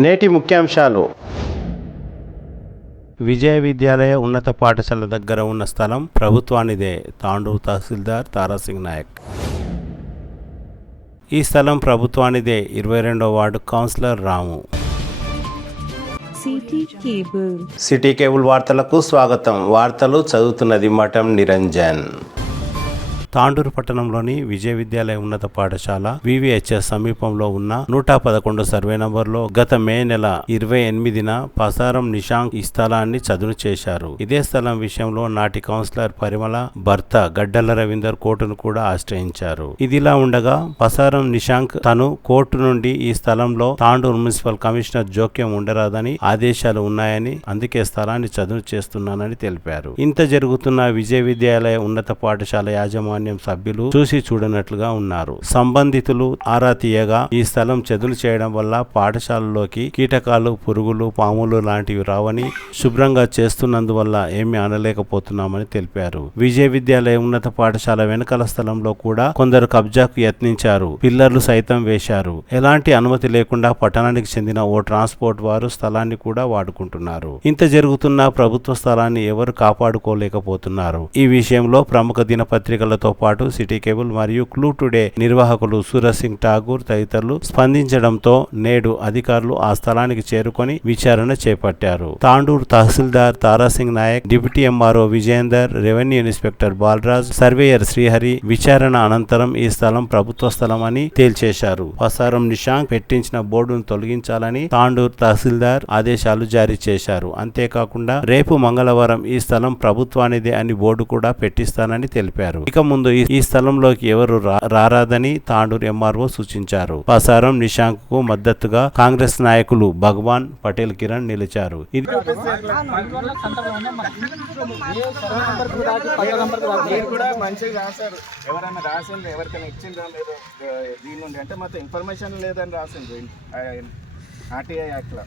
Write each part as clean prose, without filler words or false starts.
నేటి ముఖ్యాంశాలు. విజయ విద్యాలయ ఉన్నత పాఠశాల దగ్గర ఉన్న స్థలం ప్రభుత్వానిదే. తాండూరు తహసీల్దార్ తారాసింగ్ నాయక్. ఈ స్థలం ప్రభుత్వానిదే. 22వ వార్డు కౌన్సిలర్ రాము. సిటీ కేబుల్ వార్తలకు స్వాగతం. వార్తలు చదువుతున్నది మఠం నిరంజన్. తాండూరు పట్టణంలోని విజయ విద్యాలయ ఉన్నత పాఠశాల వివిహెచ్ఎస్ సమీపంలో ఉన్న 111 సర్వే నంబర్లో గత మే నెల 28న పసారం నిశాంక్ ఈ స్థలాన్ని చదును చేశారు. ఇదే స్థలం విషయంలో నాటి కౌన్సిలర్ పరిమళ భర్త గడ్డల రవీందర్ కోర్టును కూడా ఆశ్రయించారు. ఇదిలా ఉండగా పసారం నిశాంక్ తను కోర్టు నుండి ఈ స్థలంలో తాండూరు మున్సిపల్ కమిషనర్ జోక్యం ఉండరాదని ఆదేశాలు ఉన్నాయని, అందుకే స్థలాన్ని చదును చేస్తున్నానని తెలిపారు. ఇంత జరుగుతున్న విజయ విద్యాలయ ఉన్నత పాఠశాల యాజమాన్యం సభ్యులు చూసి చూడనట్లుగా ఉన్నారు. సంబంధితులు ఆరా తీయగా ఈ స్థలం చదును చేయడం వల్ల పాఠశాలలోకి కీటకాలు, పురుగులు, పాములు లాంటివి రావని, శుభ్రంగా చేస్తున్నందువల్ల ఏమీ అనలేకపోతున్నామని తెలిపారు. విజయ విద్యాలయ ఉన్నత పాఠశాల వెనకాల స్థలంలో కూడా కొందరు కబ్జాకు యత్నించారు. పిల్లర్లు సైతం వేశారు. ఎలాంటి అనుమతి లేకుండా పట్టణానికి చెందిన ఓ ట్రాన్స్పోర్ట్ వారు స్థలాన్ని కూడా వాడుకుంటున్నారు. ఇంత జరుగుతున్న ప్రభుత్వ స్థలాన్ని ఎవరు కాపాడుకోలేకపోతున్నారు. ఈ విషయంలో ప్రముఖ దినపత్రికలతో పాటు సిటీ కేబుల్ మరియు క్లూ టుడే నిర్వాహకులు సూరజ్ సింగ్ ఠాగూర్ తదితరులు స్పందించడంతో నేడు అధికారులు ఆ స్థలానికి చేరుకొని విచారణ చేపట్టారు. Tandur tahsildar Tarasingh Naik, deputy MRO Vijayender, revenue inspector Balaraj, surveyor Srihari విచారణ అనంతరం ఈ స్థలం ప్రభుత్వ స్థలం అని తేల్చేశారు. పసారం నిశాంక్ పెట్టించిన బోర్డును తొలగించాలని తాండూరు తహసీల్దార్ ఆదేశాలు జారీ చేశారు. అంతేకాకుండా రేపు మంగళవారం ఈ స్థలం ప్రభుత్వానిదే అని బోర్డు కూడా పెట్టిస్తానని తెలిపారు. ఇక ముందు ఈ స్థలంలోకి ఎవరు రారాదని తాండూరు ఎంఆర్ఓ సూచించారు. పసారం నిశాంక్ కు మద్దతుగా కాంగ్రెస్ నాయకులు భగవాన్ పటేల్, కిరణ్ నిలిచారు. ఇన్ఫర్మేషన్ లేదని రాసింది ఆర్టీఐ యాక్ట్లో.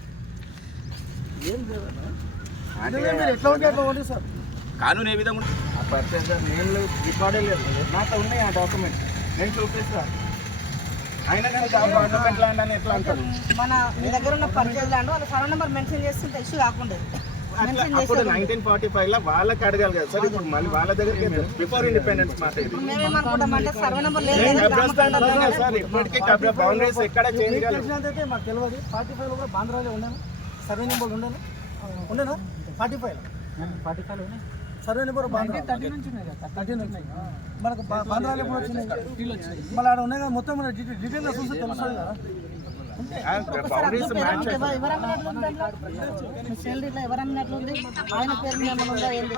కానూన్ ఏ విధంగా ఆ పర్సన్ నేను రికార్డే లేదు, నాతో ఉన్నాయి ఆ డాక్యుమెంట్, నేను చూపిస్తాను. అయినా కానీ గవర్నమెంట్ ల్యాండ్ అని ఎట్లా అంటారు? మన మీ దగ్గర ఉన్న పర్చేజ్ ల్యాండ్ వాళ్ళ సర్వే నెంబర్ మెన్షన్ చేస్తే ఇష్యూ కాకుండా అప్పుడు 1945 లో వాళ్ళకి అడగాలి కదా సార్. ఇప్పుడు మళ్ళీ వాళ్ళ దగ్గరికి బిఫోర్ ఇండిపెండెన్స్ మాట మేమేమనుకుంటామంటే సర్వే నెంబర్ లేదు సార్. ఇప్పటికీ బౌండరీస్ ఎక్కడ చేంజ్ కాలేదు. మాకు తెలియదు. 45 లో కూడా బాంద్రాలో ఉన్నాను, సర్వే నెంబర్ ఉండేనా 45 సర్వే నెంబర్ బాంద్రా 30 నుంచి మనకు బాంద్రాలు ఎప్పుడు వచ్చినాయి? మళ్ళీ ఆడ ఉన్నాయి కదా, మొత్తం డీటెయిల్గా చూస్తే తెలుస్తుంది కదా. బౌండరీస్ మ్యాచ్ ఎవరన్నట్లుంది ఆయన పేరు మీద ఉందా ఏంటి?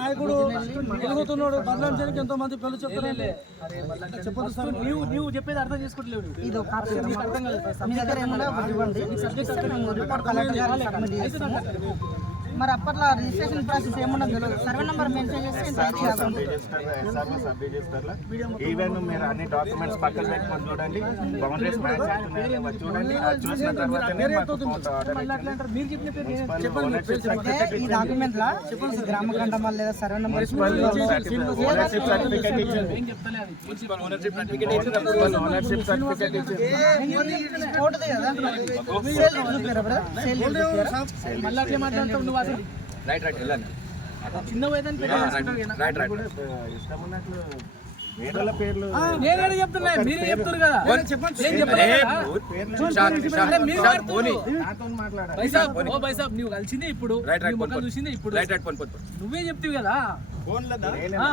నాయకుడు ఎదుగుతున్నాడు, బదలాం చేయడానికి ఎంతో మంది పిల్లలు చెప్తారు. చెప్పదు సార్, నువ్వు చెప్పేది అర్థం చేసుకోవట్లేవు. ఇది ఒక అర్థం కాలేదు. మీ దగ్గర ఏమన్నా ఇవ్వండి, మరి అప్పట్లో రిజిస్ట్రేషన్ ప్రాసెస్ ఏమన్నా తెలియదు. సర్వే నెంబర్ మెన్షన్ చేస్తే ఈవెన్ మీరు అన్ని డాక్యుమెంట్స్ పక్కన పెట్టుకొని చూడండి, బౌండరీస్ మ్యాచ్ అవుతున్నాయి చూడండి. చూసిన తర్వాతనే ఈ డాక్యుమెంట్ లా గ్రామ ఖండం లేదా సర్వే నెంబర్ ఓనర్షిప్ సర్టిఫికేట్ ఇచ్చింది. ఓనర్షిప్ సర్టిఫికేట్ కోర్టుది కదా. మళ్ళీ అట్లే మాట్లాడుతావు నువ్వు. అసలు చిన్న వేరే పేర్లు నేను చెప్తున్నా, మీరే చెప్తారు కదా. నువ్వు కలిసింది ఇప్పుడు, చూసింది ఇప్పుడు, నువ్వే చెప్తావు కదా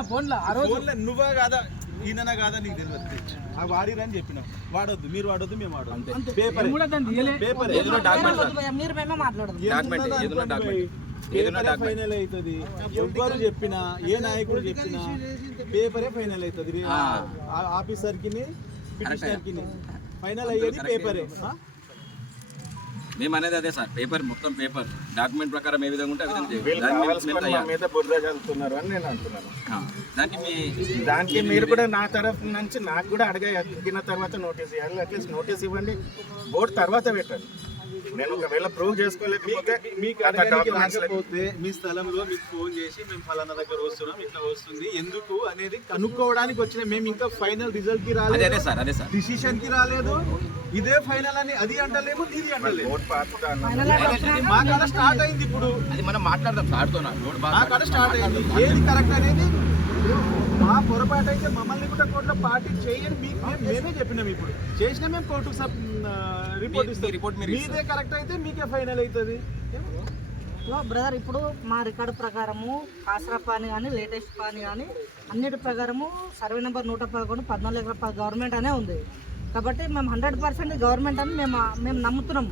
ఫోన్లో. ఆ రోజు నువ్వే కాదా ఈయన కాదా నీకు తెలియదు. ఆ వాడిరని చెప్పిన వాడొద్దు, మీరు వాడొద్దు, మేము వాడొద్దు. పేపర్ మీరు మేమే మాట్లాడదు. ఫైనల్ అవుతుంది. ఎవ్వరు చెప్పినా, ఏ నాయకుడు చెప్పినా పేపరే ఫైనల్ అవుతుంది. ఆఫీసర్ కి పిటిషనర్ కి ఫైనల్ అయ్యేది పేపరే. మేము అనేది అదే సార్, పేపర్ మొత్తం పేపర్ డాక్యుమెంట్ ప్రకారం ఏ విధంగా ఉంటే మీద బుర్ర చదువుతున్నారు అని నేను అంటున్నాను. దానికి మీరు కూడా నా తరఫు నుంచి నాకు కూడా అడిగిన తర్వాత నోటీస్ ఇవ్వాలి. అట్లీస్ట్ నోటీస్ ఇవ్వండి, బోర్డు తర్వాత పెట్టండి. నేను ఒకవేళ ప్రూవ్ చేసుకోలేకపోతే మీకు అట్లా అడగడానికి documents రాకపోతే మీ స్థలంలో మీకు ఫోన్ చేసి మేము ఫలానా దగ్గర వస్తున్నాం ఇట్లా వస్తుంది ఎందుకు అనేది కనుక్కోవడానికి వచ్చిన మేము ఇంకా ఫైనల్ రిజల్ట్ కి అదే రాలేదు, అదే సార్ డిసిషన్ కి రాలేదు. ఇదే ఫైనల్ అని అది అంటలేము ఇది అంటలేము. ఓట్ పాతుతాను మా కాడ స్టార్ట్ అయింది ఇప్పుడు, అది మనం మాట్లాడదాం సార్తో మా కాడ స్టార్ట్ అయింది. ఏది కరెక్ట్ అనేది మా పొరపాటు అయితే మమ్మల్ని కూడా కోర్టులో పార్టీ చేయని మీకు మేమే చెప్పినాం. ఇప్పుడు చేసినా మేము కోర్టుకు రిపోర్ట్ ఇస్తాం. రిపోర్ట్ మీరు మీదే కరెక్ట్ అయితే మీకే ఫైనల్ అవుతుంది. బ్రదర్ ఇప్పుడు మా రికార్డు ప్రకారము ఆసరా పాని కానీ లేటెస్ట్ పాని కానీ అన్నిటి ప్రకారము సర్వే నెంబర్ 111 14 ఎకరాల గవర్నమెంట్ అనే ఉంది. కాబట్టి మేము 100% గవర్నమెంట్ అని మేము నమ్ముతున్నాం.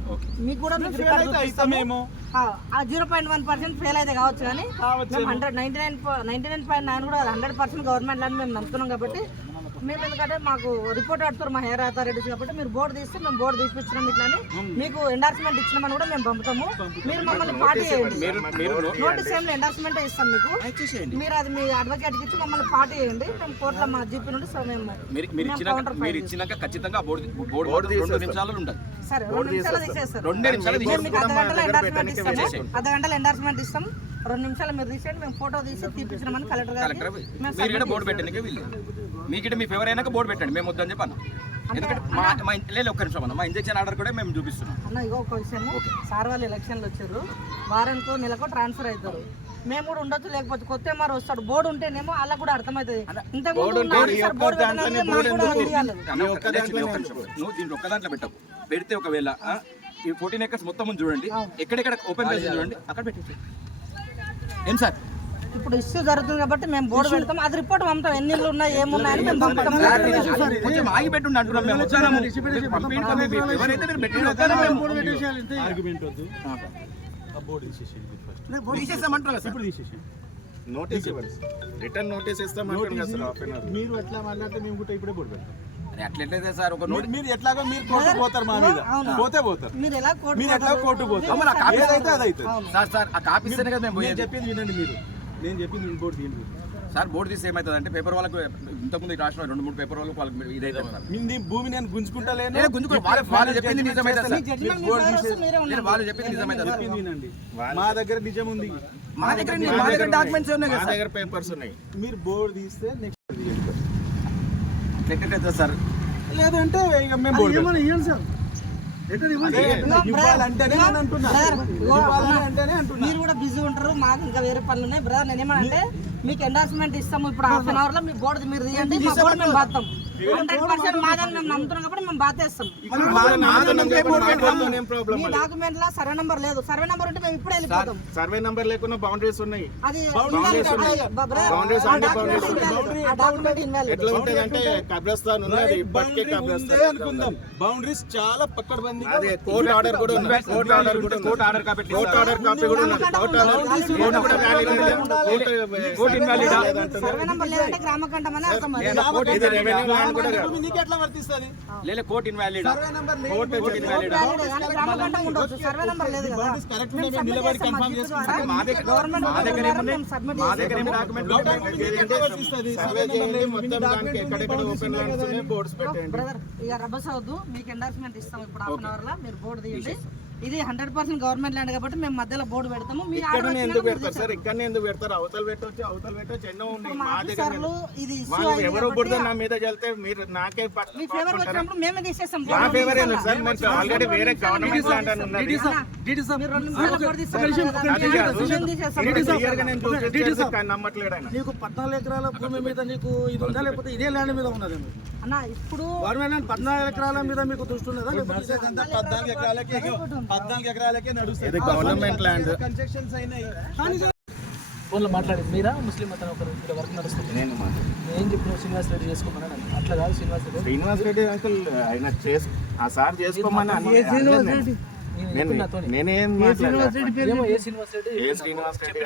మీకు కూడా మీకు రికార్డు చూపిస్తాము. ఆ 0.1% ఫెయిల్ అయితే కావచ్చు కానీ మేము 99.9 కూడా 100% గవర్నమెంట్ అని మేము నమ్ముతున్నాం. కాబట్టి మేము ఎందుకంటే మాకు రిపోర్ట్ ఆడుతారు మా హెయిర్ అథారిటీస్, కాబట్టి మీరు బోర్డు తీస్తే మేము బోర్డు తీపిచ్చినాం ఇట్లా అని మీకు ఎండార్స్మెంట్ ఇచ్చినామని కూడా మేము పంపుతాము. మీరు మమ్మల్ని పార్టీ చేయండి, నోటీస్ ఏమి ఎండార్స్మెంట్ ఇస్తాం మీకు. మీరు అది మీ అడ్వకేట్కి ఇచ్చి మమ్మల్ని పార్టీ చేయండి. మేము కోర్టులో మా జీపీ నుండి మీరు ఇచ్చినాక ఖచ్చితంగా బోర్డు 2 నిమిషాలు ఉంటుంది. సరే 2 నిమిషాలు తీసేస్తారు. 2 నిమిషాలు మేము మీకు అర్ధగంటలో ఎండార్స్మెంట్ ఇస్తాము. అర్ధగంటలో ఎండార్స్మెంట్ ఇస్తాం. 2 నిమిషాలు మీరు తీసేయండి, మేము ఫోటో తీసి తీపించినామని కలెక్టర్ గారికి మీరు కూడా బోర్డు పెట్టడానికి వీళ్ళు మీకు మీ ఫేవర్ అయినాక బోర్డు పెట్టండి. మేము వద్దని చెప్పాను. ఎందుకంటే మా లేదు ఒక్క నిమిషం అన్న, మా ఇంజెక్షన్ ఆర్డర్ కూడా మేము చూపిస్తున్నాం. అన్న ఇగో ఒక విషయము, సార్ వాళ్ళు ఎలక్షన్లు వచ్చారు, వారానికో నెలకో ట్రాన్స్ఫర్ అవుతారు. మేము కూడా ఉండొచ్చు, లేకపోతే కొత్త ఎంఆర్ వస్తాడు. బోర్డు ఉంటేనేమో అలా కూడా అర్థమవుతుంది. ఇంతకుముందు నువ్వు దీంట్లో ఒక్క దాంట్లో పెట్టవు. పెడితే ఒకవేళ ఈ 14 acres మొత్తం ఉంది చూడండి, ఎక్కడెక్కడ ఓపెన్ ప్లేస్ చూడండి అక్కడ పెట్టి ఏం సార్ ఇప్పుడు ఇష్యూ జరుగుతుంది కాబట్టి మేము బోర్డు పెడతాం. అది రిపోర్ట్ పంపుతాం, ఎన్ని ఇళ్ళు ఉన్నాయి ఏమున్నాయని మేము పంపుతాం. కొంచెం ఆగి పెట్టుండి అంటున్నాం మేము. ఎవరైతే మీరు పెట్టిన ఆర్గ్యుమెంట్ వద్దు, ఆ బోర్డు తీసేసేయండి. తీసేసామంటారు ఇప్పుడు తీసేసేయండి. నోటీస్ ఇవ్వండి, రిటర్న్ నోటీస్ ఇస్తామంటారు కదా సార్. హాఫ్ అన్ అవర్ మీరు ఎట్లా మాట్లాడితే మేము కూడా ఇప్పుడే బోర్డు పెడతాం. అట్లయితే సార్ ఒక మీరు ఎట్లాగో మీరు కోర్టు పోతారు, మా మీద పోతారు. మీరు ఎలా మీరు ఎట్లా కోర్టు పోతారు, ఏదైతే అది అవుతుంది. సార్ ఆ కాపీ ఇస్తేనే కదా మేము నేను చెప్పింది వినండి. నేను చెప్పింది బోర్డు తీయండి. సార్ బోర్డు తీస్తే ఏమవుతుంది అంటే పేపర్ వాళ్ళకు ఇంతకుముందు రాసిన 2-3 పేపర్ వాళ్ళకి వాళ్ళకి ఇదైతే మీ భూమి నేను గుంజుకుంటలేను. వాళ్ళు చెప్పింది నిజమైతే సార్. వాళ్ళు చెప్పింది నిజమైతే చెప్పింది వినండి. మా దగ్గర నిజం ఉంది, మా దగ్గర డాక్యుమెంట్స్ ఉన్నాయి మా దగ్గర పేపర్స్ ఉన్నాయి. మీరు బోర్డు తీస్తే నెక్స్ట్ సెక్రటరీ సార్ లేదంటే ఇక మేము బోర్డు ఇవ్వండి సార్. ఇవ్వాలంటేనే నేను అంటున్నా, ఇవ్వాలంటేనే అంటున్నా. మీరు కూడా బిజీ ఉంటారు, మాకు ఇంకా వేరే పనులు ఉన్నాయి. బ్రదర్ నేనేమంటే మీకు ఎండార్స్మెంట్ ఇస్తాము. ఇప్పుడు హాఫ్ అన్ అవర్ లో మీ బోర్డు మీరు తీయండి, మా బోర్డు మేము బాస్తాం. 100% మాదని మేము నమ్ముతున్నాం కాబట్టి మేము బాధేస్తాం. మీ డాక్యుమెంట్ లో సర్వే నెంబర్ లేదు. సర్వే నెంబర్ ఉంటే మేము ఇప్పుడే వెళ్ళిపోతాం. సర్వే నెంబర్ లేకుండా బౌండరీస్ ఉన్నాయి. అది డాక్యుమెంట్ ఎట్లా ఉంటది అంటే కబ్రస్థాన్ ఉన్నది, ఇప్పటికే కబ్రస్థాన్ అనుకుందాం. బౌండరీస్ చాలా పక్కడబంది. అదే కోర్ట్ ఆర్డర్ కూడా ఉంది. కోర్ట్ ఆర్డర్ కూడా court order copy court order copy కూడా ఉన్నది. కోర్ట్ సర్వే నెంబర్ లేదంటే గ్రామకంఠం అని అర్థం. నీకు ఎట్లా వర్తిస్తుంది? లేదా కోర్ట్ ఇన్వాలిడ్ సర్వే నెంబర్ గ్రామకంఠం ఉండొచ్చు, సర్వే నెంబర్ లేదు కదా. కరెక్ట్ నిలబడి కన్ఫర్మ్ చేసుకుంటాం. మా దగ్గర బ్రదర్ ఇక రబ్బర్ అవద్దు, మీకు ఎండార్స్మెంట్ ఇస్తాం. ఇప్పుడు హాఫ్ అన్ అవర్ లో మీరు బోర్డు తీయండి. ఇది 100% గవర్నమెంట్ ల్యాండ్ కాబట్టి మేము మధ్యలో బోర్డు పెడతాము. మీ ఎందుకు పెడతారు సార్? ఇక్కడనే ఎందుకు పెడతారు? అవతల పెట్టవచ్చు ఎన్నో ఉన్నాయి. మా దగ్గర ఇది ఎవరో బుడద నా మీద చల్లితే మీరు నాకే మీ ఫేవర్ వచ్చినప్పుడు మేమే తీసేస్తాం. మా ఫేవర్ ఏంటి సార్? మీకు ఆల్రెడీ వేరే గవర్నమెంట్ ల్యాండ్ అని ఉన్నది. నమ్మట్లేడు ఆయన. నీకు 14 ఎకరాల భూమి మీద నీకు ఇది ఉందా, లేకపోతే ఇదే ల్యాండ్ మీద ఉన్నది? అన్న ఇప్పుడు గవర్నమెంట్ 14 ఎకరాల మీద మీకు దృష్టి ఉన్నదా? 14 ఎకరాలకే నడుస్తుంది. ఇది గవర్నమెంట్ ల్యాండ్. కన్స్ట్రక్షన్స్ అయినాయి. ఫోన్లో మాట్లాడేది మీరా? ముస్లిం అతను ఒకరు ఇక్కడ వర్క్ నడుస్తుంది. నేను ఏం చెప్పిన శ్రీనివాస్ రెడ్డి చేసుకోమని? అట్లా కాదు శ్రీనివాస్ రెడ్డి అంకుల్ ఆయన ఆ సార్ చేసుకోమని నేనేం ఏమో ఏ శ్రీనివాస్ రెడ్డి శ్రీనివాస్ రెడ్డి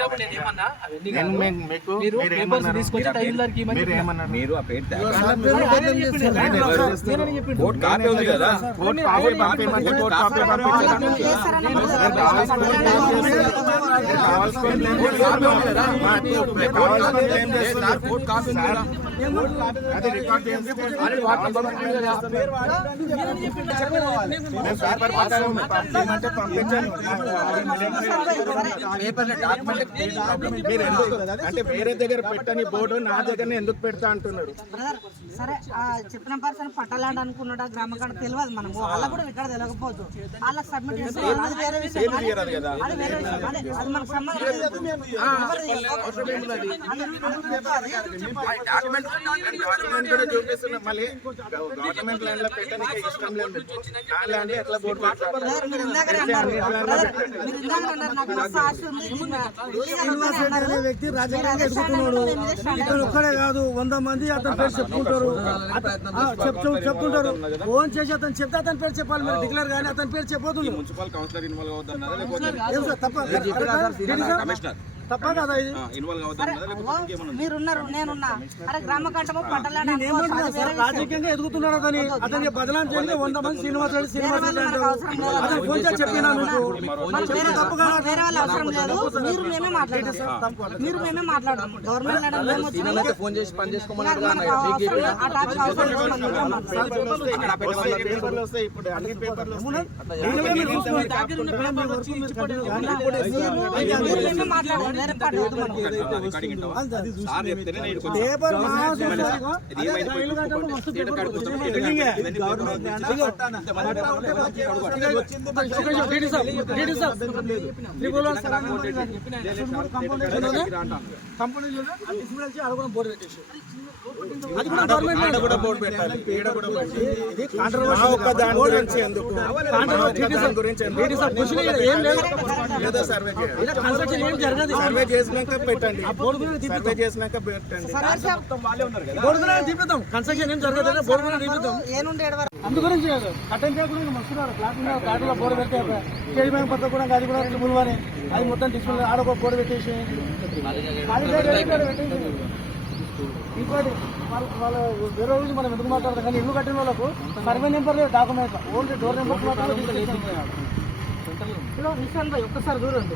తీసుకొచ్చి టైలర్కి మీరేమన్నారు? మీరు ఆ పేరు కోర్ట్ కాపీ ఉంది కదా, కోర్ట్ కాపీ పంపించమంటే కోర్ట్ కాపీ అది రికార్డ్ చేసి పంపించమంటే పంపించాను. మీరు ఎందుకు అంటే వేరే దగ్గర పెట్టని బోర్డు నా దగ్గరనే ఎందుకు పెడతా అంటున్నాడు? బ్రదర్ సరే చెప్పిన పర్సన్ పట్టాలండి అనుకున్నాడా గ్రామకాండ తెలియదు మనకు, వాళ్ళకు కూడా ఇక్కడ తెలియకపోవచ్చు, వాళ్ళకి సబ్మిట్ చేసుకోవాలి, అది వేరే విషయం, అది వేరే విషయం, అది మనకు సంబంధం లేదు. డాక్యుమెంట్ కూడా చూపిస్తున్నా. మళ్ళీ గవర్నమెంట్ ల్యాండ్ లో పెట్టడానికి ఇష్టం లేదు. నా ల్యాండ్ ఎట్లా బోర్డు పెడతారు? మీరు ఇందాకనే అన్నారు నాకు మస్తు ఆశ ఉంది, అనే వ్యక్తి రాజకీయంగా ఎదుగుతున్నాడు. ఇతను ఒక్కడే కాదు, 100 మంది అతని పేరు చెప్పుకుంటారు, చెప్తుంటారు. ఫోన్ చేసి అతను చెప్తే అతని పేరు చెప్పాలి, మీరు డిక్లేర్ కానీ అతని పేరు చెప్పొద్దు. మున్సిపల్ కౌన్సిలర్ ఇన్వాల్వ్ అవుతున్నారా లేకపోతే కమిషనర్ తప్ప కదా ఇది? ఇన్వాల్వ్ అవుతున్నారా లేకపోతే ఇంకేమన్నా మీరున్నారు నేనున్నా, అరే గ్రామకంఠము పట్టాలండి రాజకీయంగా ఎదుగుతున్నాడు అతని, అతనికి బదలాం చేయండి. 100 మంది శ్రీనివాస్ రెడ్డి అంటారు. అతను ఫోన్ చేసి చెప్పినా మీకు తప్పు కదా. వేరే వాళ్ళు అవసరం లేదు, మీరు మేమే మాట్లాడదాం, మీరు మేమే మాట్లాడదాం. గవర్నమెంట్ ఫోన్ చేసి పని చేసుకోమన్నారు. పేపర్లు వస్తాయి ఇప్పుడు, అన్ని పేపర్లు వస్తాయి. పేపర్ బోర్డు పెట్టేసి బోర్డు పెట్టాలి. దాని గురించి ఎందుకు ఏదో సర్వే చేయాలి. సర్వే చేసినాక పెట్టండి, సర్వే చేసినాక పెట్టండి. బోర్డు తీపిద్దాం. కన్స్ట్రక్షన్ ఏం జరగదు, బోర్డు తీపిద్దాం. అందు గురించి కాదు, కట్టం చేయకుండా మస్తున్నారు. ఫ్లాట్లో బోర్డు పెట్టే స్టేజ్ బ్యాంక్ పక్క కూడా అది కూడా ములువని అది మొత్తం తీసుకుని ఆడొక బోర్డు పెట్టేసి ఇంకోటి వాళ్ళ వేరే రోజు మనం ఎందుకు మాట్లాడతాం, కానీ ఇల్లు కట్టిన వాళ్ళకు survey number document only door number Nishan భాయ్ ఒక్కసారి చూడండి.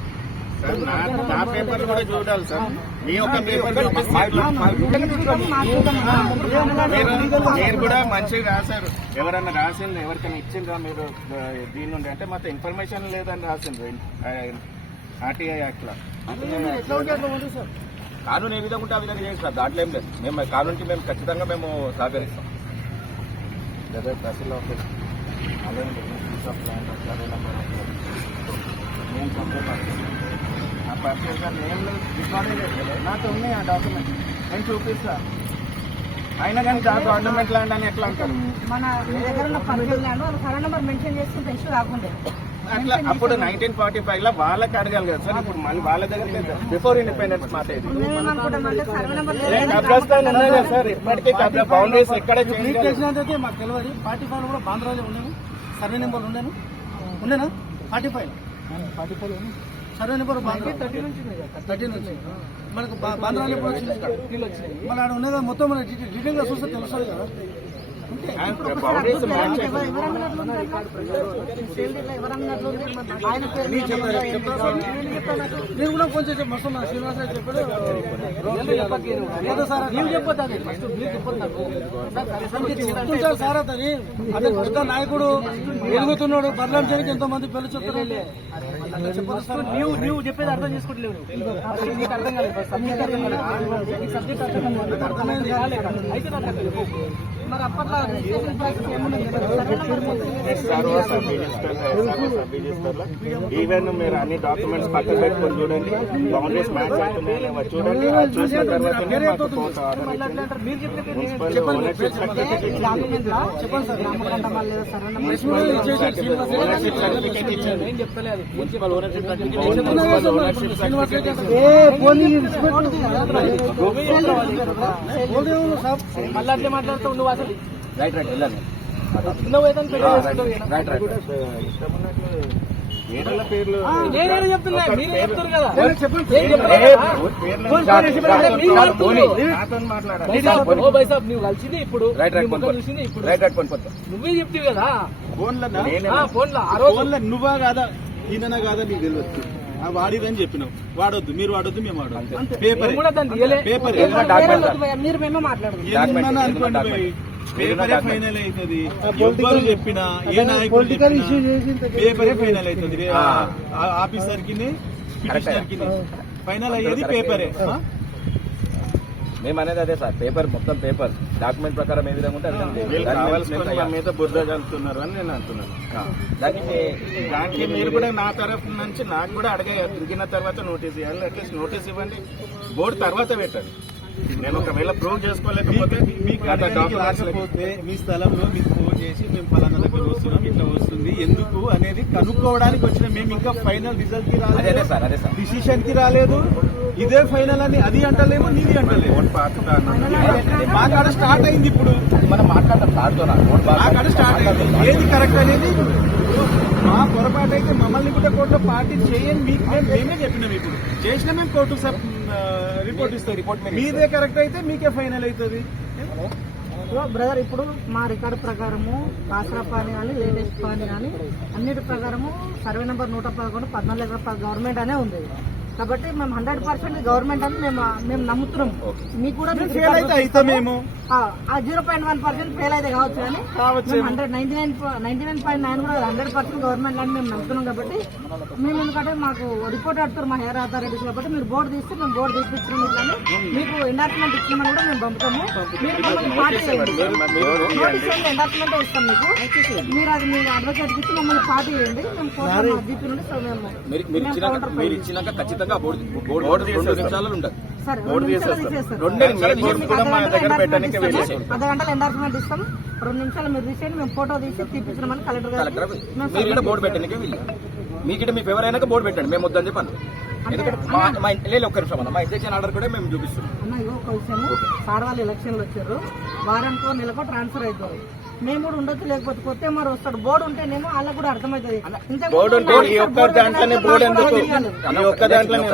నా పేపర్లు కూడా చూడాలి సార్. మీ యొక్క పేపర్ మీరు కూడా మంచిగా రాశారు. ఎవరన్నా రాసిండ్రు, ఎవరికైనా ఇచ్చిండ్రా మీరు దీని నుండి అంటే మాకు ఇన్ఫర్మేషన్ లేదని రాసిండ్రు ఆర్టీఐ యాక్ట్ లో. కానూన్ ఏ విధంగా ఉంటే ఆ విధంగా చేయండి సార్, దాంట్లో ఏం లేదు. మేము కానూన్కి మేము ఖచ్చితంగా మేము సహకరిస్తాం. తహసీల్ ఆఫీస్ ఆ పర్సన్ సార్ నేమ్ రికార్డే లేదు, నాతో ఉన్నాయి ఆ డాక్యుమెంట్, నేను చూపిస్తా. అయినా కానీ గవర్నమెంట్ ల్యాండ్ అని ఎట్లా అంటారు? మన దగ్గర ఉన్న పర్సనల్ ల్యాండ్ వాళ్ళు సరైన నెంబర్ మెన్షన్ చేసుకుంటే ఇష్యూ రాకుండా అట్లా అప్పుడు 1945 లో వాళ్ళకి అడగాలి కదా సార్. ఇప్పుడు మళ్ళీ వాళ్ళ దగ్గర బిఫోర్ ఇండిపెండెన్స్ మాట ఇది కబ్రస్థాన్ ఉన్నాయి కదా సార్. ఇప్పటికీ బౌండరీస్ ఎక్కడ చేసినట్టు మాకు తెలియదు. 45 కూడా బాంద్రాలో ఉండేను, సర్వే నెంబర్ ఉండేనా 45 సర్వే నెంబర్ 30 నుంచి మనకు బాంద్రాలు ఎప్పుడు వచ్చింది, మన ఆడ ఉన్నదా మొత్తం మన డీటెయిల్ గా చూస్తే తెలుస్తుంది కదా. నేను కూడా కొంచెం మస్తు శ్రీనివాస చెప్పాడు ఏదో సార్ నేను చెప్పొద్దు చెప్తుంటారు సార్. అతని అతను పెద్ద నాయకుడు ఎదుగుతున్నాడు, బదలాం చేయడానికి ఎంతో మంది పెళ్లి చెప్తారు. నువ్వు చెప్పేది అర్థం చేసుకోవట్లేవు, నీకు అర్థం కాలేదు, సబ్జెక్ట్ అర్థమైంది అయితే మరి అప్పట్లో ఈవెన్ మీరు అన్ని డాక్యుమెంట్స్ పక్కన పెట్టుకొని చూడండి, బౌండరీస్ మ్యాచ్ అవుతున్నాయో చూడండి. చూసిన తర్వాతనే మాకు court order municipal ownership certificate ఇచ్చింది. మున్సిపల్ ఓనర్షిప్ మళ్ళీ అట్లే మాట్లాడుతూ నువ్వు అసలు రైట్ వెళ్ళండి. పేర్ల పేర్లు నేనే చెప్తున్నా, మీరే చెప్తారు కదా. నువ్వు కలిసింది ఇప్పుడు, నువ్వే చెప్తావు కదా ఫోన్లో. నువ్వా కాదా ఈయన కాదా నీకు తెలియదు. వాడిదని చెప్పినావు, వాడొద్దు, మీరు వాడొద్దు, మేము వాడొద్దు. పేపర్ మీరు మేమే మాట్లాడదాం. అనుకోండి, పేపరే ఫైనల్ అవుతుంది. ఎవ్వరు చెప్పినా ఏ నాయకుడు చెప్పినా పేపరే ఫైనల్ అవుతుంది. ఆఫీసర్ కి పిటిషనర్ కి ఫైనల్ అయ్యేది పేపరే. మేము అనేది అదే సార్, పేపర్ మొత్తం పేపర్ డాక్యుమెంట్ ప్రకారం ఏ విధంగా ఉంటే ఆ విధంగా చేయాలి. కావాల్సుకొని మా మీద బురద చల్లుతున్నారు అని నేను అంటున్నాను. దానికి మీరు కూడా నా తరఫు నుంచి నాకు కూడా అడిగే తిరిగిన తర్వాత నోటీస్ ఇవ్వాలి. అట్లీస్ట్ నోటీస్ ఇవ్వండి, బోర్డు తర్వాత పెట్టండి. నేను ఒకవేళ ప్రూవ్ చేసుకోలేకపోతే మీకు గత డాక్యుమెంట్స్ రాకపోతే మీ స్థలంలో మీకు ఫోన్ చేసి మేము ఫలానా దగ్గర వస్తున్నాం, ఇట్లా వస్తుంది ఎందుకు అనేది కనుక్కోవడానికి వచ్చిన మేము ఇంకా ఫైనల్ రిజల్ట్ కి అదే రాలేదు, సార్, అదే సార్. డిసిషన్ కి రాలేదు. ఇదే ఫైనల్ అని అది అంటలేము, నీది అంటలేము. మా కాడ స్టార్ట్ అయింది. ఇప్పుడు మనం మాట్లాడతాం సార్తో, మా కాడ స్టార్ట్ అయింది. ఏది కరెక్ట్ అనేది మా పొరపాటు అయితే మమ్మల్ని కూడా కోర్టులో పార్టీ చేయండి. మీకు మేమే చెప్పినాం. ఇప్పుడు చేసినా మేము కోర్టు రిపోర్ట్ ఇస్తాం. రిపోర్ట్ మీదే కరెక్ట్ అయితే మీకే ఫైనల్ అవుతుంది. బ్రదర్ ఇప్పుడు మా రికార్డు ప్రకారము ఆసరా పాని కానీ లేటెస్ట్ పాని కానీ అన్నిటి ప్రకారము సర్వే నెంబర్ 111 14 గవర్నమెంట్ అనే ఉంది. కాబట్టి మేము 100% గవర్నమెంట్ అని మేము నమ్ముతున్నాం. మీకు కూడా ఫెయిల్ అయితే అయితే మేము ఆ 0.1% ఫెయిల్ అయితే కావచ్చు కానీ 99.9 కూడా 100% గవర్నమెంట్ అని మేము నమ్ముతున్నాం. కాబట్టి మేము ఎందుకంటే మాకు రిపోర్ట్ అడుగుతారు మా హెయిర్ అథారిటీస్. కాబట్టి మీరు బోర్డు తీస్తే మేము బోర్డు తీపిస్తున్నాం. ఇట్లా మీకు ఎండార్స్మెంట్ ఇచ్చినామని కూడా మేము పంపుతాము. మీరు మమ్మల్ని పార్టీ చేయండి, ఎండార్స్మెంట్ ఇస్తాం మీకు. మీరు అది మీ అడ్వకేట్ ఇచ్చి మమ్మల్ని పార్టీ చేయండి. మేము కోర్టు జీపీ నుండి మీరు ఇచ్చినాక ఖచ్చితంగా బోర్డు 2 నిమిషాలలో ఉంటుంది. సరే అర్ధ గంటలు ఎండార్స్మెంట్ ఇస్తాం. 2 నిమిషాలు మీరు తీసేయండి, మేము ఫోటో తీసి తీపించినామని కలెక్టర్ గారు మీరు బోర్డు పెట్టడానికి వీళ్ళు మీకిట మీ ఫేవర్ అయినాక బోర్డు పెట్టండి. మేము వద్దని చెప్పాను. ఎందుకంటే మా లేదు ఒక్క నిమిషం అన్న, మా ఎగ్జెక్షన్ ఆర్డర్ కూడా మేము చూపిస్తున్నాం. అన్న ఇగో ఒక విషయం, సార్ వాళ్ళు ఎలక్షన్లు వచ్చారు, వారానికో నెలకో ట్రాన్స్ఫర్ అవుతుంది. మేము కూడా ఉండొచ్చు, లేకపోతే కొత్త మరి వస్తాడు. బోర్డు ఉంటేనేమో వాళ్ళకు కూడా అర్థమవుతుంది. బోర్డు ఉంటే ఈ ఒక్క దాంట్లోనే బోర్డు ఎందుకు? ఒక్క దాంట్లోనే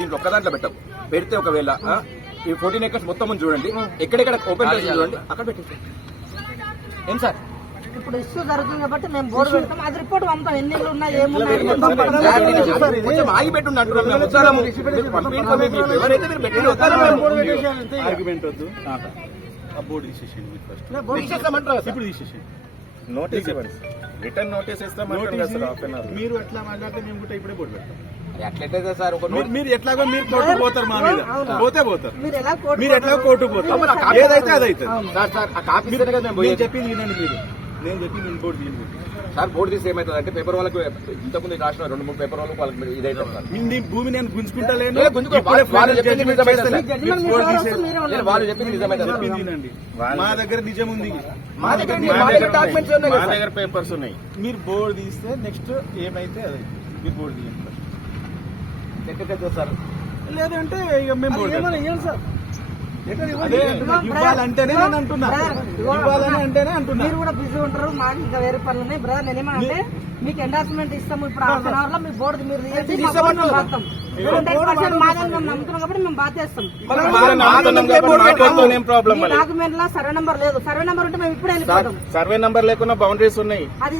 దీంట్లో ఒక్క దాంట్లో పెట్టాం. పెడితే ఒకవేళ ఈ 14 acres మొత్తం చూడండి, ఎక్కడెక్కడ ఓపెన్ చేసి చూడండి, అక్కడ పెట్టేసి ఏం సార్ ఇప్పుడు ఇష్యూ జరుగుతుంది కాబట్టి మేము బోర్డు పెడతాం. అది రిపోర్ట్ పంపుతాం. ఎన్ని ఇళ్ళు ఉన్నాయి, ఏమున్నాయి. కొంచెం ఆగి పెట్టుండి అంటున్నాం. ఎవరైతే మీరు పెట్టి ఆర్గ్యుమెంట్ వద్దు. ఆ బోర్డు తీసేసేయండి ఫస్ట్. ఇప్పుడు తీసేసేయండి. నోటీస్ ఇవ్వండి, రిటర్న్ నోటీస్ ఇస్తామంటారు. మీరు ఎట్లా మాట్లాడితే మేము కూడా ఇప్పుడే బోర్డు పెడతాం. ఎట్లయితే సార్ ఒక మీరు ఎట్లాగో మీరు కోర్టు పోతారు, మా మీద పోతారు. మీరు ఎలా కోర్టు మీరు ఎట్లా కోర్టు పోతారు, ఏదైతే అదైతే. సార్ ఆ కాపీ నేను చెప్పింది వినండి. మీరు నేను చెప్పింది బోర్డు తీయండి. సార్ బోర్డు తీసి ఏమైతుంది అంటే పేపర్ వాళ్ళకి ఇంతకుముందు రాసిన 2-3 పేపర్ వాళ్ళకి వాళ్ళకి ఇదైతే సార్ మీ భూమి నేను గుంజుకుంటలేను. వాళ్ళు చెప్పింది నిజమైతే వాళ్ళు చెప్పింది నిజమైతే వినండి. మా దగ్గర నిజం ఉంది, మా దగ్గర డాక్యుమెంట్స్ ఉన్నాయి, మా దగ్గర పేపర్స్ ఉన్నాయి. మీరు బోర్డు తీస్తే నెక్స్ట్ ఏమైతే అదే మీరు బోర్డు తీయండి సార్. లేదంటే ఇక మేము బోర్డు సార్ అదే ఇవ్వాలంటేనే నేను అంటున్నా, ఇవ్వాలని అంటేనే అంటున్నా. మీరు కూడా బిజీ ఉంటారు, మాకు ఇంకా వేరే పనులు ఉన్నాయి. బ్రదర్ నేనేమంటే మీకు ఎండార్స్మెంట్ ఇస్తాము. ఇప్పుడు 1/2 hour లో మీ బోర్డు మీరు తీయండి, మా బోర్డు మేము బాస్తాం. 100% మాదని మేము నమ్ముతున్నాం కాబట్టి మేము బాధేస్తాం. డాక్యుమెంట్ లో సర్వే నెంబర్ లేదు. సర్వే నెంబర్ ఉంటే మేము ఇప్పుడే వెళ్ళిపోతాం. సర్వే నెంబర్ లేకుండా బౌండరీస్ ఉన్నాయి. అది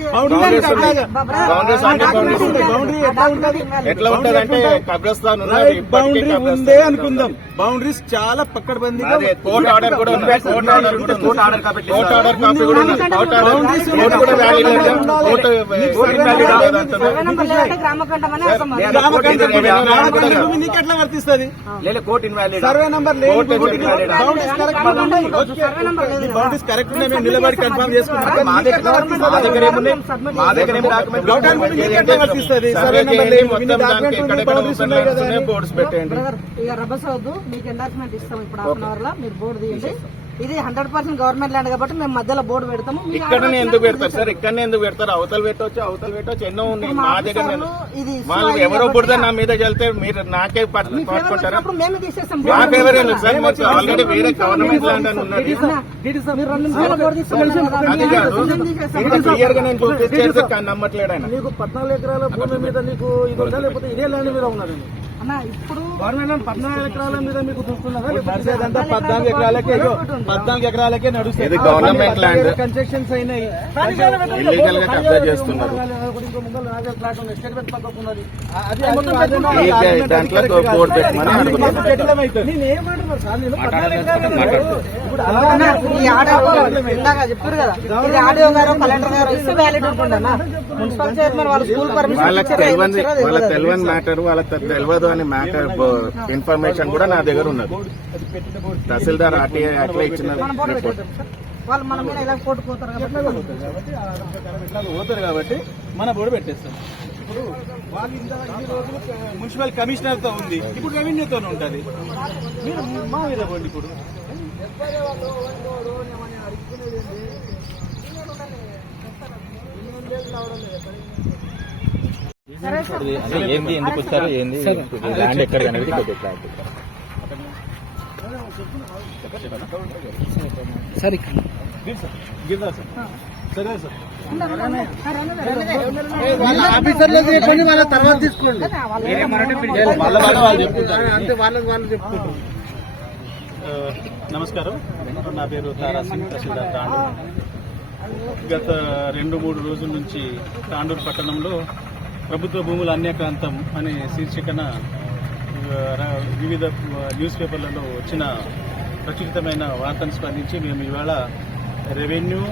ఎట్లా ఉంటది అంటే కబ్రస్థాన్ ఉన్నది. బౌండరీ ఉందే అనుకుందాం. బౌండరీస్ చాలా పక్కడబందీగా కోర్ట్ ఆర్డర్ కూడా ఉంది. కోర్ట్ ఆర్డర్ కూడా ఉంది. కోర్ట్ ఆర్డర్ కాపీ కూడా ఉంది. కోర్ట్ ఆర్డర్ కూడా వ్యాలిడ్ సర్వే నెంబర్ లేదంటే గ్రామకంఠం అనే అర్థం. నీకు ఎట్లా వర్తిస్తుంది? Court invalid. సర్వే నెంబర్ లేదు. బౌండరీస్ కరెక్ట్ ఉన్నాయి. మేము నిలబడి కన్ఫర్మ్ చేసుకుంటాం. మా దగ్గర ఏమున్నాయి? మా దగ్గర ఏం డాక్యుమెంట్ వర్తిస్తుంది. సర్వే నెంబర్ లేదు. బోర్డ్స్ పెట్టండి. ఇక రబ్బస్ అవద్దు. మీకు ఎండార్స్మెంట్ ఇస్తాం. ఇప్పుడు 1/2 hour లో మీరు బోర్డు తీయండి. ఇది 100% గవర్నమెంట్ ల్యాండ్ కాబట్టి మేము మధ్యలో బోర్డు పెడతాము. ఇక్కడనే ఎందుకు పెడతారు సార్? ఇక్కడనే ఎందుకు పెడతారు? అవతల పెట్టవచ్చు ఎన్నో ఉన్నాయి. మా దగ్గర వాళ్ళు ఎవరో బుడద నా మీద వెళ్తే మీరు నాకే పట్టుకుంటారా? మేము తీసేస్తాం. మా ఫేవర్ ఎందుకు సార్? మాకు ఆల్రెడీ వేరే గవర్నమెంట్ ల్యాండ్ అని ఉన్నది. అది కాదు, ఇంకా క్లియర్ గా నేను చూపిస్తే నమ్మట్లేడు ఆయన. నీకు 14 ఎకరాల భూమి మీద నీకు ఇది ఉందా, లేకపోతే ఇదే ల్యాండ్ మీద ఉన్నది? అన్న ఇప్పుడు గవర్నమెంట్ 14 ఎకరాల మీద మీకు చూస్తున్నారా? నడిచేదంతా 14 ఎకరాలకే 14 ఎకరాలకే నడుస్తుంది. ఇది గవర్నమెంట్ ల్యాండ్. కన్స్ట్రక్షన్స్ అయినాయి, ఇల్లీగల్ గా కబ్జా చేస్తున్నారు. ఈ దాంట్లో బోర్డు పెట్టమని అడుగుతున్నారు. ఈ ఆడియో ఇందాక చెప్పారు కదా, ఇది ఆడియో గారు కలెక్టర్ గారు ఇస్తే వ్యాలిడ్ ఉంటుంది అన్న. మున్సిపల్ చైర్మన్ వాళ్ళ స్కూల్ పర్మిషన్ వాళ్ళకి తెలియని మ్యాటర్, వాళ్ళకి తెలియదు అని మ్యాటర్ ఇన్ఫర్మేషన్ కూడా నా దగ్గర ఉన్నది. తహసీల్దార్ ఆర్టీఐ అట్లా ఇచ్చిన రిపోర్ట్. వాళ్ళు మన మీద ఇలా కొట్టుకుపోతారు పోతారు కాబట్టి మన బోర్డు పెట్టేస్తాం. ఇప్పుడు వాళ్ళు ఇన్ని రోజులు మున్సిపల్ కమిషనర్ తో ఉంది, ఇప్పుడు రెవెన్యూతో ఉంటుంది. మీరు మా మీద పోండి. ఇప్పుడు ఏంది, ఎందుకు వచ్చారు, ఏంది, ల్యాండ్ ఎక్కడ అనేది కొద్దిగా క్లారిటీ. సరే గిరిదా సార్, సరే సార్. వాళ్ళ ఆఫీసర్లు చెప్పండి, వాళ్ళ తర్వాత తీసుకోండి. వాళ్ళు చెప్పుకుంటారు. అంటే వాళ్ళకి వాళ్ళు చెప్పుకుంటారు. నమస్కారం, నా పేరు తారా సింగ్, తహసీల్దార్ తాండూరు. గత 2-3 రోజుల నుంచి తాండూరు పట్టణంలో ప్రభుత్వ భూముల అన్యాక్రాంతం అనే శీర్షికన వివిధ న్యూస్ పేపర్లలో వచ్చిన ప్రచురితమైన వార్తను స్పందించి మేము ఇవాళ రెవెన్యూ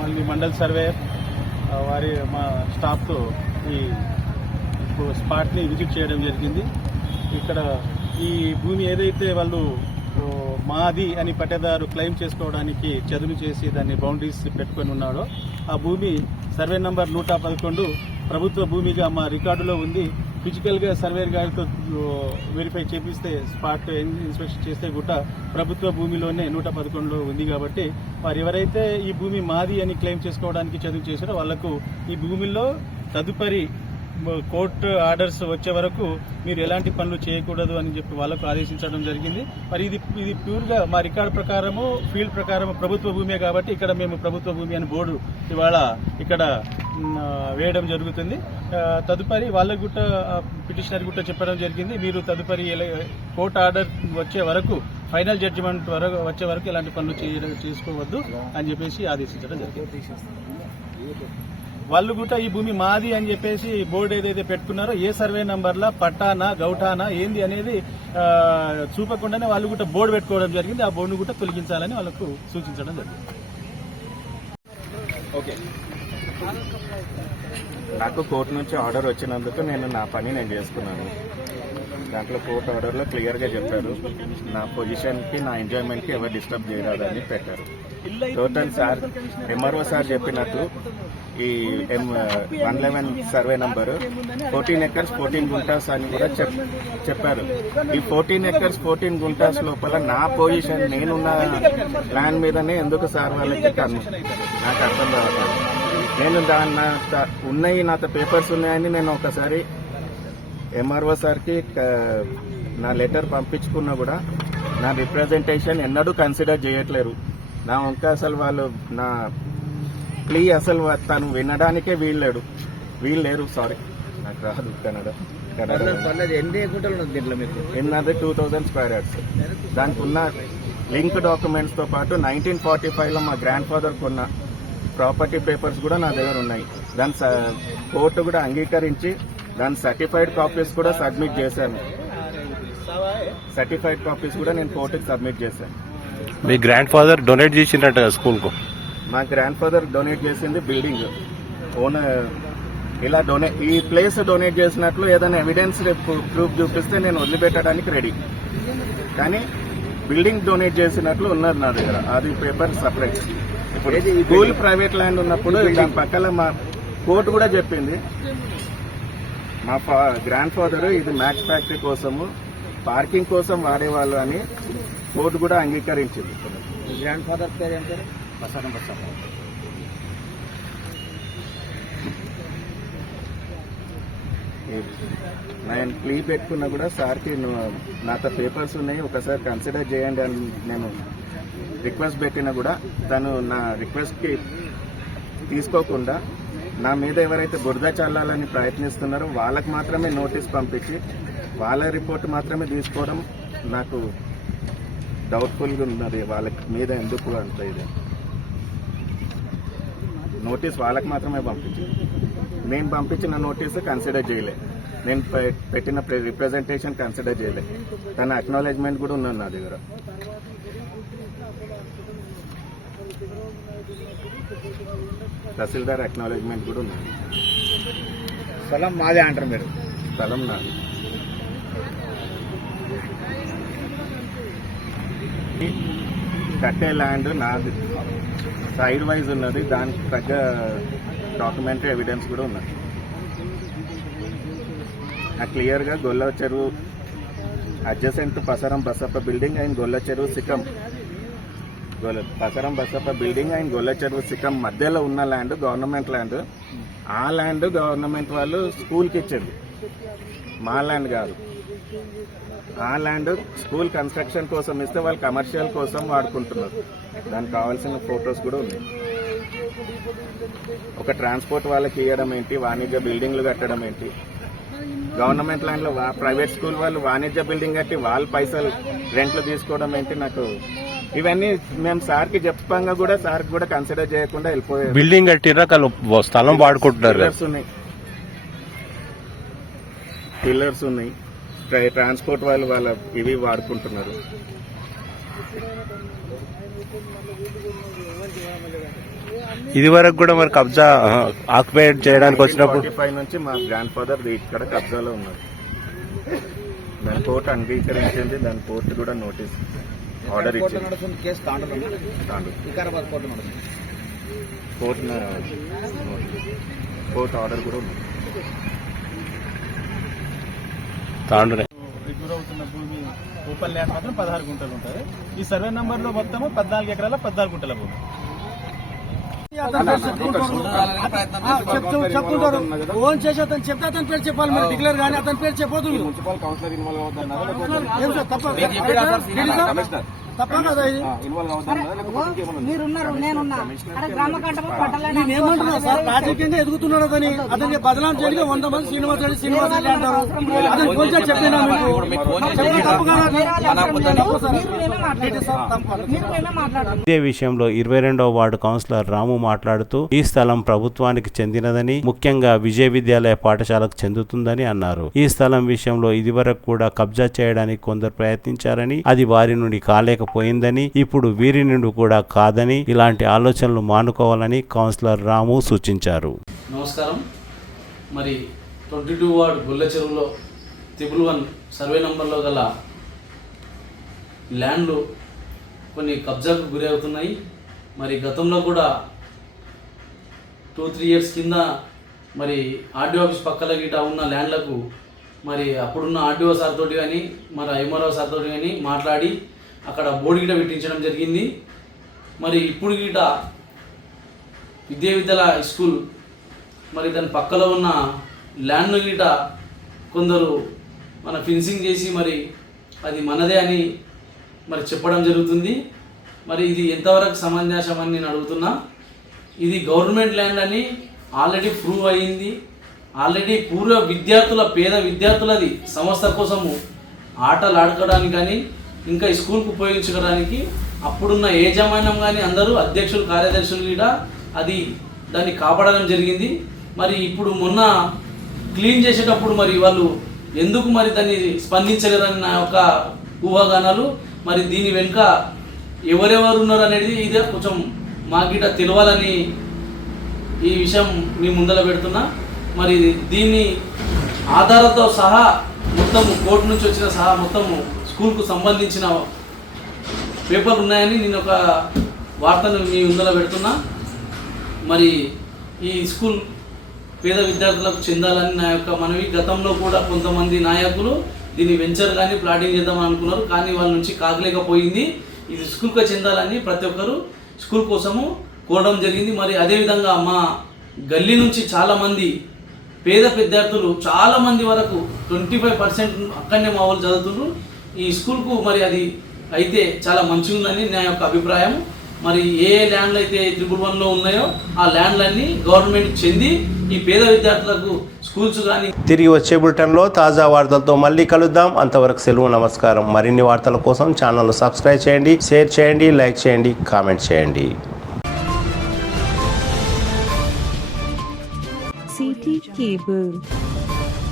మళ్ళీ మండల్ సర్వే మా స్టాఫ్తో ఈ స్పాట్ని విజిట్ చేయడం జరిగింది. ఇక్కడ ఈ భూమి ఏదైతే వాళ్ళు మాది అని పట్టేదారు క్లెయిమ్ చేసుకోవడానికి చదును చేసి దాన్ని బౌండరీస్ పెట్టుకొని ఉన్నాడో ఆ భూమి సర్వే నంబర్ 111 ప్రభుత్వ భూమిగా మా రికార్డులో ఉంది. ఫిజికల్ గా సర్వేర్ గారితో వెరిఫై చేపిస్తే, స్పాట్ ఇన్స్పెక్షన్ చేస్తే కూడా ప్రభుత్వ భూమిలోనే 111లో ఉంది. కాబట్టి వారు ఎవరైతే ఈ భూమి మాది అని క్లెయిమ్ చేసుకోవడానికి చదువు చేశారో వాళ్లకు ఈ భూమిలో తదుపరి కోర్టు ఆర్డర్స్ వచ్చే వరకు మీరు ఎలాంటి పనులు చేయకూడదు అని చెప్పి వాళ్ళకు ఆదేశించడం జరిగింది. మరి ఇది ప్యూర్ గా మా రికార్డు ప్రకారము, ఫీల్డ్ ప్రకారము ప్రభుత్వ భూమే కాబట్టి ఇక్కడ మేము ప్రభుత్వ భూమి అని బోర్డు ఇవాళ ఇక్కడ వేయడం జరుగుతుంది. తదుపరి వాళ్ళకు గుట్ట పిటిషనర్ గుట్ట చెప్పడం జరిగింది, మీరు తదుపరి కోర్టు ఆర్డర్ వచ్చే వరకు, ఫైనల్ జడ్జిమెంట్ వచ్చే వరకు ఎలాంటి పనులు చేసుకోవద్దు అని చెప్పేసి ఆదేశించడం జరిగింది. వాళ్ళు కూడా ఈ భూమి మాది అని చెప్పేసి బోర్డు ఏదైతే పెట్టుకున్నారో ఏ సర్వే నంబర్లా పట్టానా గౌటానా ఏంది అనేది చూపకుండానే వాళ్ళు కూడా బోర్డు పెట్టుకోవడం జరిగింది. ఆ బోర్డును కూడా తొలగించాలని వాళ్ళకు సూచించడం జరిగింది. ఓకే, నాకు కోర్టు నుంచి ఆర్డర్ వచ్చినందుకు నేను నా పని నేను చేసుకున్నాను. దాంట్లో కోర్టు ఆర్డర్లో క్లియర్గా చెప్పారు, నా పొజిషన్కి, నా ఎంజాయ్మెంట్కి ఎవరు డిస్టర్బ్ చేయరాదని పెట్టారు. టోటల్ సార్ ఎంఆర్ఓ సార్ చెప్పినట్లు ఈ 111 సర్వే నంబరు 14 ఎకర్స్ 14 గుంటాస్ అని కూడా చెప్పారు. ఈ 14 ఎకర్స్ 14 గుంటాస్ లోపల నా పొజిషన్, నేనున్న ల్యాండ్ మీదనే ఎందుకు సార్ వాళ్ళకి నాకు అర్థం కావాలి. నేను ఉన్నాయి, నాతో పేపర్స్ ఉన్నాయని నేను ఒకసారి ఎంఆర్ఓ సార్కి నా లెటర్ పంపించుకున్నా కూడా నా రిప్రజెంటేషన్ ఎన్నడూ కన్సిడర్ చేయట్లేరు. నా వంక అసలు వాళ్ళు నా ప్లీ అసలు తను వినడానికే వీళ్ళేరు. సారీ, నాకు రాదు కన్నడ. ఎన్నది 2000 square yards. దానికి ఉన్న లింక్ డాక్యుమెంట్స్ తో పాటు 1945లో మా గ్రాండ్ ఫాదర్ కొన్న ప్రాపర్టీ పేపర్స్ కూడా నా దగ్గర ఉన్నాయి. దాని కోర్టు కూడా అంగీకరించి దాని సర్టిఫైడ్ కాపీస్ కూడా సబ్మిట్ చేశాను. సర్టిఫైడ్ కాపీస్ కూడా నేను కోర్టుకి సబ్మిట్ చేశాను. మీ గ్రాండ్ ఫాదర్ డొనేట్ చేసినట్టు స్కూల్ కు? మా గ్రాండ్ ఫాదర్ డొనేట్ చేసింది బిల్డింగ్ ఓన్. ఇలా ఈ ప్లేస్ డొనేట్ చేసినట్లు ఏదైనా ఎవిడెన్స్ ప్రూఫ్ చూపిస్తే నేను వదిలిపెట్టడానికి రెడీ. కానీ బిల్డింగ్ డొనేట్ చేసినట్లు ఉన్నది నా దగ్గర, అది పేపర్ సపరేట్. ఇప్పుడు స్కూల్ ప్రైవేట్ ల్యాండ్ ఉన్నప్పుడు దాని పక్కన మా కోర్టు కూడా చెప్పింది, మా గ్రాండ్ ఫాదర్ ఇది మ్యాచ్ ఫ్యాక్టరీ కోసము, పార్కింగ్ కోసం వాడేవాళ్ళు అని కోర్టు కూడా అంగీకరించింది. గ్రాండ్ ఫాదర్ పేరు ఏం పేరు? నేను ప్లీ పెట్టుకున్నా కూడా సార్కి నాతో పేపర్స్ ఉన్నాయి, ఒకసారి కన్సిడర్ చేయండి అని నేను రిక్వెస్ట్ పెట్టినా కూడా తను నా రిక్వెస్ట్కి తీసుకోకుండా నా మీద ఎవరైతే బురద చల్లాలని ప్రయత్నిస్తున్నారో వాళ్ళకి మాత్రమే నోటీస్ పంపించి వాళ్ళ రిపోర్ట్ మాత్రమే తీసుకోవడం నాకు డౌట్ఫుల్గా ఉన్నది. వాళ్ళ మీద ఎందుకు అంత ఇది నోటీస్ వాళ్ళకి మాత్రమే పంపించింది. నేను పంపించిన నోటీసు కన్సిడర్ చేయలే, నేను పెట్టిన రిప్రజెంటేషన్ కన్సిడర్ చేయలే. తన అక్నాలెడ్జ్మెంట్ కూడా ఉన్నది నా దగ్గర. తహసీల్దార్ అక్నాలెడ్జ్మెంట్ కూడా ఉన్నది. స్థలం మాదే అంటారు మీరు? స్థలం నాది. కట్టే ల్యాండ్ నాది, సైడ్ వైజ్ ఉన్నది. దానికి తగ్గ డాక్యుమెంటరీ ఎవిడెన్స్ కూడా ఉన్నది. నాకు క్లియర్గా గొల్ల చెరువు అడ్జసెంట్ పసరం బసప్ప బిల్డింగ్ అండ్ గొల్ల చెరువు సికం, పసరం బసప్ప బిల్డింగ్ అండ్ గొల్ల చెరువు సికం మధ్యలో ఉన్న ల్యాండ్ గవర్నమెంట్ ల్యాండ్. ఆ ల్యాండ్ గవర్నమెంట్ వాళ్ళు స్కూల్కి ఇచ్చింది, మా ల్యాండ్ కాదు. ఆ ల్యాండ్ స్కూల్ కన్స్ట్రక్షన్ కోసం ఇస్తే వాళ్ళు కమర్షియల్ కోసం వాడుకుంటున్నారు. దానికి కావాల్సిన ఫొటోస్ కూడా ఉన్నాయి. ఒక ట్రాన్స్పోర్ట్ వాళ్ళకి ఇవ్వడం ఏంటి, వాణిజ్య బిల్డింగ్లు కట్టడం ఏంటి? గవర్నమెంట్ ల్యాండ్లో ప్రైవేట్ స్కూల్ వాళ్ళు వాణిజ్య బిల్డింగ్ కట్టి వాళ్ళ పైసలు రెంట్లు తీసుకోవడం ఏంటి? నాకు ఇవన్నీ మేము సార్కి చెప్పంగా కూడా సార్కి కూడా కన్సిడర్ చేయకుండా వెళ్ళిపోయారు. బిల్డింగ్ కట్టిరా స్థలం వాడుకుంటున్నారు. పిల్లర్స్ ఉన్నాయి, ట్రాన్స్పోర్ట్ వాళ్ళు వాళ్ళ ఇవి వాడుకుంటున్నారు. ఇది వరకు కూడా మరి కబ్జా ఆక్యుపై చేయడానికి వచ్చినప్పుడు 45 నుంచి మా గ్రాండ్ ఫాదర్ ఇక్కడ కబ్జాలో ఉన్నారు. దాని కోర్టు అంగీకరించింది, దాని కోర్టు కూడా నోటీస్ ఆర్డర్ ఇచ్చింది. Case Tandur Vikarabad court court order కూడా ఉంది. తాండూరే ఎదురవుతున్న భూమి ఓపెన్ ల్యాండ్ మాత్రం 16 గుంటలు ఉంటుంది. ఈ సర్వే నంబర్ లో మొత్తము 14 ఎకరాల 14 గుంటల భూమి. చెప్తుంటారు ఓన్ చేసి అతను చెప్తే అతని పేరు చెప్పాలి, మీరు డిక్లేర్ కానీ అతని పేరు చెప్పొద్దు. మున్సిపల్ కౌన్సిలర్ ఇన్వాల్వ్ అవుతున్నారు, ఏం సార్ తప్ప కదా ఇది? ఇన్వాల్వ్ అవుతున్నారు. మీరున్నారు, నేనున్నా. అరే గ్రామ కంటమో పట్టాలని నేను ఏమంటున్నా సార్, రాజకీయంగా ఎదుగుతున్నాడు అతని. అతనికి బదనాం చేయడానికి 100 మంది శ్రీనివాస్ రెడ్డి అంటారు. అతను కొంచెం చెప్పినా తప్పు కదా? ఇదే విషయంలో 22వ వార్డు కౌన్సిలర్ రాము మాట్లాడుతూ ఈ స్థలం ప్రభుత్వానికి చెందినదని, ముఖ్యంగా విజయ విద్యాలయ పాఠశాలకు చెందుతుందని అన్నారు. ఈ స్థలం విషయంలో ఇదివరకు కూడా కబ్జా చేయడానికి కొందరు ప్రయత్నించారని, అది వారి నుండి కాలేకపోయిందని, ఇప్పుడు వీరి నుండి కూడా కాదని, ఇలాంటి ఆలోచనలు మానుకోవాలని కౌన్సిలర్ రాము సూచించారు. నమస్కారం. మరి 22 వార్డు గొల్ల చెరువులో 111 సర్వే నంబర్లో గల ల్యాండ్లు కొన్ని కబ్జాకు గురి అవుతున్నాయి. మరి గతంలో కూడా 2-3 ఇయర్స్ కింద మరి ఆర్డీఓ ఆఫీస్ పక్కల గిట ఉన్న ల్యాండ్లకు మరి అప్పుడున్న ఆర్డీఓ సార్ తోటి కానీ మరి ఎంఆర్ఓ సార్ తోటి కానీ మాట్లాడి అక్కడ బోర్డు గిట పెట్టించడం జరిగింది. మరి ఇప్పుడు గిట విద్యాలయ స్కూల్ మరి దాని పక్కలో ఉన్న ల్యాండ్ను గిట కొందరు మన ఫెన్సింగ్ చేసి మరి అది మనదే అని మరి చెప్పడం జరుగుతుంది. మరి ఇది ఎంతవరకు సమంజసం అని నేను అడుగుతున్నా. ఇది గవర్నమెంట్ ల్యాండ్ అని ఆల్రెడీ ప్రూవ్ అయ్యింది. ఆల్రెడీ పూర్వ విద్యార్థుల పేద విద్యార్థులది సంస్థ కోసము ఆటలు ఆడుకోవడానికి కానీ ఇంకా ఈ స్కూల్కు ఉపయోగించుకోవడానికి అప్పుడున్న యాజమాన్యం కానీ అందరూ అధ్యక్షులు కార్యదర్శులు కూడా అది దాన్ని కాపాడడం జరిగింది. మరి ఇప్పుడు మొన్న క్లీన్ చేసేటప్పుడు మరి వాళ్ళు ఎందుకు మరి దాన్ని స్పందించలేరని నా యొక్క ఊహాగానాలు. మరి దీని వెనుక ఎవరెవరు ఉన్నారు అనేది ఇదే కొంచెం మాకిట తెలియాలని ఈ విషయం మీ ముందర పెడుతున్నా. మరి దీన్ని ఆధారంతో సహా మొత్తము కోర్టు నుంచి వచ్చిన సహా మొత్తము స్కూల్కు సంబంధించిన పేపర్లు ఉన్నాయని నేను ఒక వార్తను మీ ముందర పెడుతున్నా. మరి ఈ స్కూల్ పేద విద్యార్థులకు చెందాలని నా యొక్క మనవి. గతంలో కూడా కొంతమంది నాయకులు దీన్ని వెంచర్ కానీ ప్లాటింగ్ చేద్దామని అనుకున్నారు, కానీ వాళ్ళ నుంచి కాగలేకపోయింది. ఇది స్కూల్కి చెందాలని ప్రతి ఒక్కరు స్కూల్ కోసము కోరడం జరిగింది. మరి అదేవిధంగా మా గల్లీ నుంచి చాలామంది పేద విద్యార్థులు చాలామంది వరకు 25% అక్కడనే మా వాళ్ళు చదువుతున్నారు. ఈ స్కూల్కు మరి అది అయితే చాలా మంచిగా ఉందని నా యొక్క అభిప్రాయం. మరి ఏ ల్యాండ్లు అయితే 111లో ఉన్నాయో ఆ ల్యాండ్లన్నీ గవర్నమెంట్ చెంది ఈ పేద విద్యార్థులకు స్కూల్స్ కానీ. తిరిగి వచ్చే బులెటిన్లో తాజా వార్తలతో మళ్ళీ కలుద్దాం. అంతవరకు సెలవు, నమస్కారం. మరిన్ని వార్తల కోసం ఛానల్ సబ్స్క్రైబ్ చేయండి, షేర్ చేయండి, లైక్ చేయండి, కామెంట్ చేయండి. CT Cable.